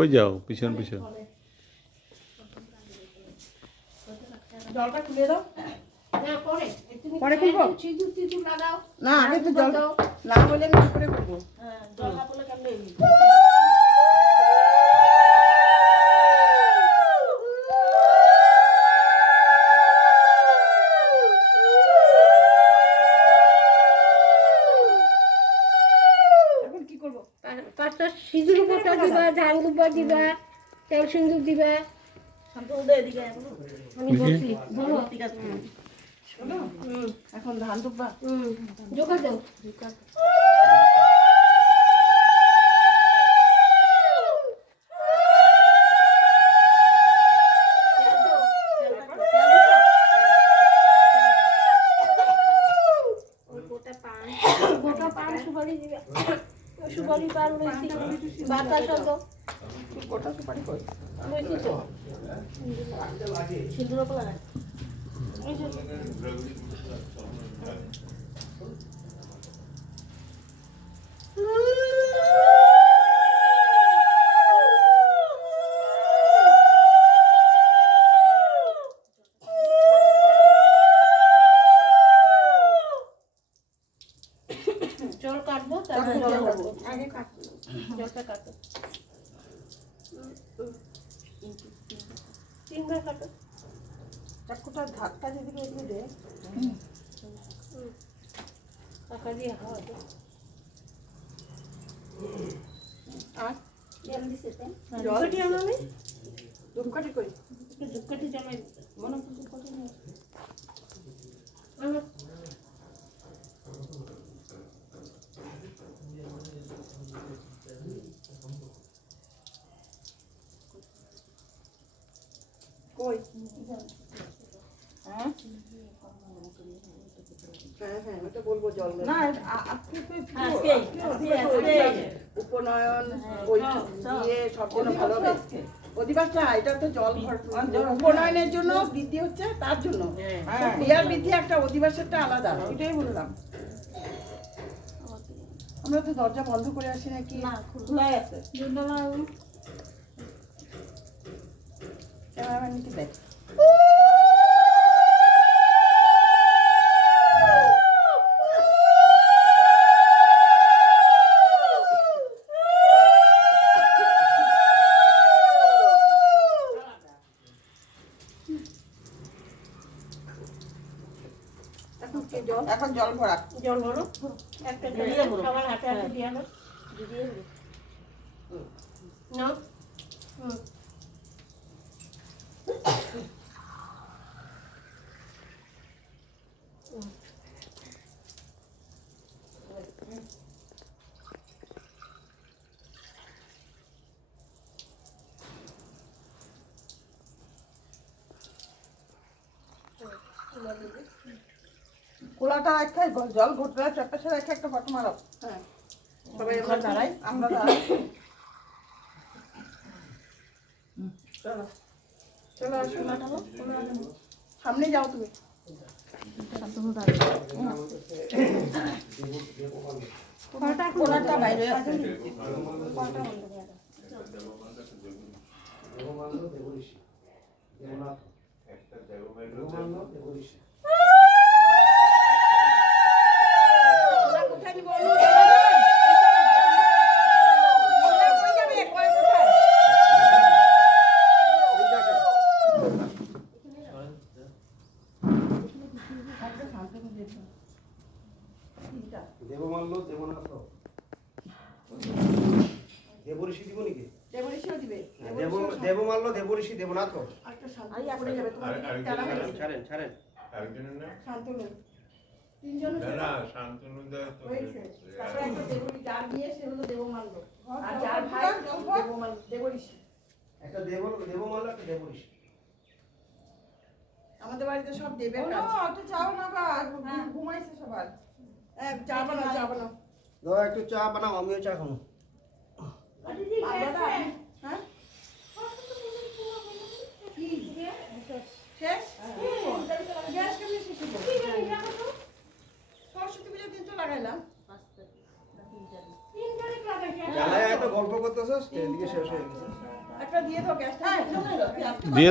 কই যাও পিছন পিছন জলটা খুলে দাও পরে খুলবো না আগে তো জল না হলে আমি কি করে করবো জল না করলে কেমন এখন কি করবো পাঁচটা সিঁদুর উপরটা দিবা ধান দুবা দিবা তেল সিঁদুর দিবা আমি বলছি বলো শোনো এখন ধান দুব্বা জোগাড় দাও গোটা পান সুপারি দিবা সুপারি পান লইছি বাতাস দাও গোটা সুপারি কই লইছি তো সিঁদুর উপর লাগা জল কাটবো তারপর জল করবো আগে কাটবো জলটা কাটো তিনবার কাটো চাকুটার ধাক্কা যেদিকে এদিকে দে টাকা দিয়ে হাওয়া দে আর জল দিছে তো জল জল আনো নি ধূপকাঠি কই একটু ধূপকাঠি জ্বালাই মনে হচ্ছে ধূপকাঠি নেই আনো কই হ্যাঁ হ্যাঁ ওটা বলবো জল না আজকে উপনয়ন ওই দিয়ে সব জন্য ভালো হবে অধিবাসটা এটা তো জল উপনয়নের জন্য বৃদ্ধি হচ্ছে তার জন্য বিয়ার বৃদ্ধি একটা অধিবাসেরটা আলাদা এটাই বললাম আমরা তো দরজা বন্ধ করে আসি নাকি খোলাই আছে ক্যামেরাম্যানকে দেখ এখন জল ভরা জল ভরো একটা দিয়ে সবার হাতে হাতে দিয়ে আনো দিয়ে না কোলাটা রেখে জল ঘুরতে চারপাশে রেখে একটা ফটো মারো হ্যাঁ সবাই আমরা দাঁড়াই আমরা দাঁড়াই চলো চলো সামনে যাও তুমি কোলাটা বাইরে আছে দেবমাল্য দেবনাথ দেবঋষি দিব নাকি দেবঋষিও দিবে দেবমাল্য দেবঋষি দেবনাথ একটা শান্তি পড়ে যাবে তোমার ছাড়েন ছাড়েন আরেকজনের নাম শান্তনু তিনজন না শান্তনু দা তো হয়েছে তারপরে একটা দেবঋষি যার বিয়ে সে হলো দেবমাল্য আর যার ভাই দেবমাল্য দেবঋষি একটা দেবমাল্য একটা দেবঋষি আমাদের বাড়িতে সব দেবের কাজ একটু চাও না গা ঘুমাইছে সবার চা বানাও দাও একটু চা বানাও আমিও চা খাবো দাদা হ্যাঁ কি শেষ গ্যাস কেমন শেষ হলো সরস্বতী পূজার দিন তো লাগাইলাম জ্বালায় তো গল্প করতেছস এদিকে শেষ হয়ে গেছে একটা দিয়ে দাও গ্যাসটা। দিয়ে